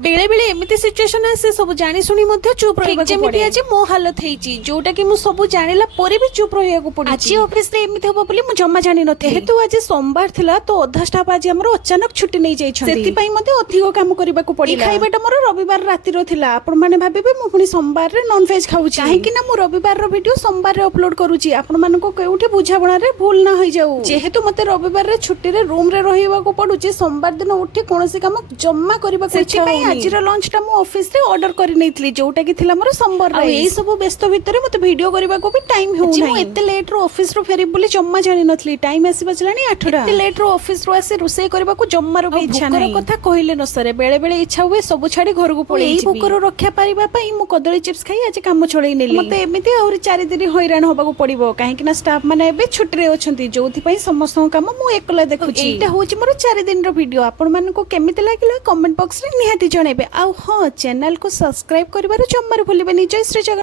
बेले बेले एमिति सिचुएशन आसे सब जानी सुनी मध्य चुप रहिबा को पड़े। आज मो हालत हेची जोटा कि मु सब जानिला परे भी चुप रहिया को पड़ी। आज ऑफिस रे एमिति होबो बोली मु जम्मा जानि नथि। हेतु आज सोमवार थिला तो अधा स्टाफ आज हमर अचानक छुट्टी नै जाई छथि। सेति पई मते अधिक काम करबा को पड़ी। खाइबाटा मोर रविवार राति रो थिला। आपण माने भाबिबे मु पुनी सोमवार रे नॉन वेज खाउची। काहे कि ना मु रविवार रो वीडियो सोमवार रे अपलोड करूची। आपण मानको केउठी बुझाबणा रे भूल ना होई जाऊ। जेहेतु मते रविवार रे छुट्टी रे रूम रे रहिबा को पडुची सोमवार दिन उठी कोनोसी काम जम्मा करबा को इच्छा होई। आज रो लंच टा ऑफिस रे ऑर्डर करि नैथली जोटा कि थिला मोर संबर रे। एई सब व्यस्त भितरे मते वीडियो करबा को भी टाइम हो नै। मु एते लेट रो ऑफिस रो फेरी बोली जम्मा जानि नथली। टाइम आसी बचलानी 8टा। एते लेट रो ऑफिस रो आसी रुसई करबा को जम्मा रो भी इच्छा नै। भूकर कथा कहिले न सरे बेले बेले इच्छा हुए सब छाडी घर को पळेई। एई भूकर रक्षा परिबा पई मु कदली चिप्स खाई आज काम छळेई नेली। मते एमिति और 4 दिन हैरान होबा को पड़िबो काहे कि ना स्टाफ माने एबे छुट्टी रे अछंती जोथि पई समस्त काम मु एकला देखुची। एटा होची मोर 4 दिन रो वीडियो। आपण मानको को केमिति लागिला कमेंट बॉक्स रे निहाती जणेबे। आ हां चैनल को सब्सक्राइब करिबार जम्मार भूलिबेनी। जय श्री जगन्नाथ।